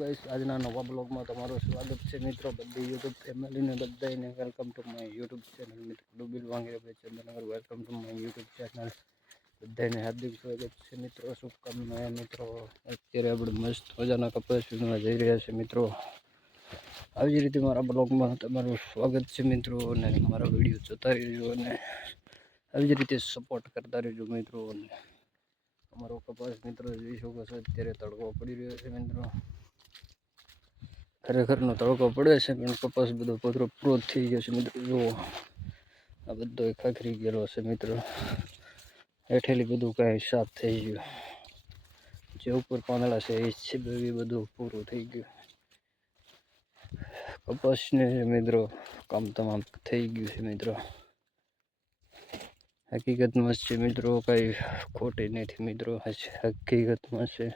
Guys આજના નવા બ્લોગમાં તમારું સ્વાગત છે મિત્રો. બધી યુટ્યુબ ફેમિલીને બધાને welcome to my YouTube channel. મિત્રો ડુબિલ વાંગીરા Chandranagar, welcome to my YouTube channel. બધાને હાર્દિક સ્વાગત છે મિત્રો. શુભકામનાઓ મિત્રો. અત્યારે આપણે મસ્ત મજાના કપાસ વીણવા જઈ રહ્યા છે મિત્રો. આવી જ રીતે મારા બ્લોગમાં તમારું સ્વાગત છે મિત્રો, અને મારા વિડીયો જોતા રહેજો અને આવી જ રીતે સપોર્ટ કરતા રહેજો મિત્રો. અને અમારો કપાસ મિત્રો જોઈ શકો છો, અત્યારે તડકો પડી રહ્યો છે મિત્રો. ખરેખરનો તડકો પડે છે પણ કપાસ બધો પતરો પૂરો થઈ ગયો છે મિત્રો. જુઓ આ બધો ખાખરી ગયેલો છે મિત્રો. હેઠેલી બધું કાંઈ સાફ થઈ ગયું. જે ઉપર પાંદડા છે એ છે બધું પૂરું થઈ ગયું. કપાસને મિત્રો કામ તમામ થઈ ગયું છે મિત્રો. હકીકતમાં છે મિત્રો, કાંઈ ખોટી નથી મિત્રો. હકીકતમાં છે.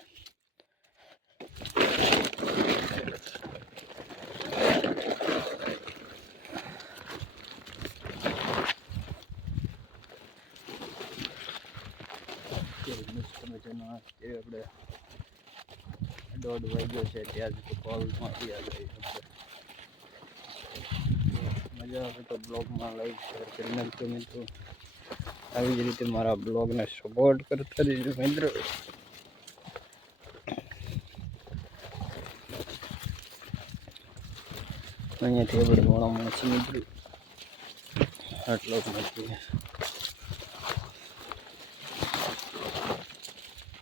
મસ્ત મજાનો અત્યારે આપણે 1:30 વાગ્યો છે, ત્યાં જ કોલમાંથી આગળ મજા આવે તો બ્લોગમાં લાઈક શેર કરી નાખજો મિત્રો. આવી જ રીતે મારા બ્લોગને સપોર્ટ કરતા રહેજો મિત્રો. અહીંયાથી આપણે મોડા માણસ મિત્રો આટલો નથી.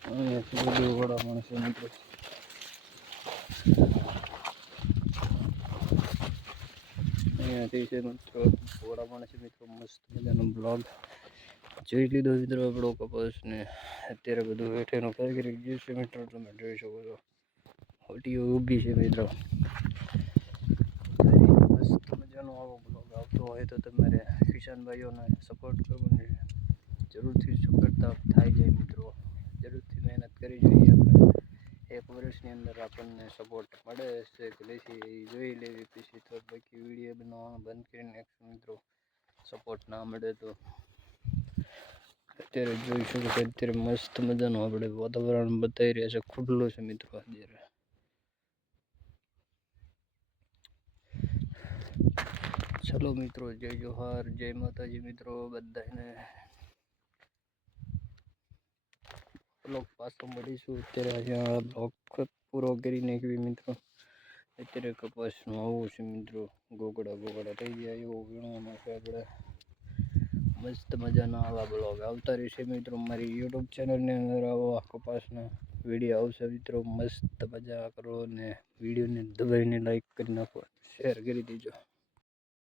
અહીંયાથી બધું મોડા માણસ મિત્રો. અહીંયાથી છે મિત્રો મોડા માણસ મિત્રો. મસ્ત મજાનો બ્લોગ જોઈ લીધો મિત્રો આપણો કપાસને. અત્યારે બધું હેઠેનું કાંઈ ગયું છે મિત્રો. તમે જોઈ શકો છો હોટીઓ ઊભી છે મિત્રો. મસ્ત મજાનો આવો બ્લોગ આવતો હોય તો તમારે કિસાન ભાઈઓને સપોર્ટ કરવાની જરૂરથી કરતા થાય જાય મિત્રો. જરૂરથી મહેનત કરી જોઈએ આપણે. એક વર્ષની અંદર આપણને સપોર્ટ મળે છે કે લેસી એ જોઈ લેવી. પછી તો બાકી વિડીયો બનાવવાનું બંધ કરી નાખશું મિત્રો, સપોર્ટ ના મળે તો. અત્યારે જોઈ શકો છો, અત્યારે મસ્ત મજાનું આપણે વાતાવરણ બતાવી રહ્યા છે. ખુલ્લું છે મિત્રો અત્યારે. ચલો મિત્રો, જય જોહાર, જય માતાજી મિત્રો બધાને. બ્લોગ પાછો મળીશું. અત્યારે અહીંયા બ્લોગ પૂરો કરી નાખવી મિત્રો. અત્યારે કપાસનું આવું છે મિત્રો. ગોગડા થઈ ગયા એવું વીણવામાં છે આપણે. મસ્ત મજાના આવા બ્લોગ આવતા રહેશે મિત્રો. મારી યુટ્યુબ ચેનલની અંદર આવા કપાસના વિડીયો આવશે મિત્રો. મસ્ત મજા કરો અને વિડીયોને દબાઈને લાઈક કરી નાખો, શેર કરી દેજો.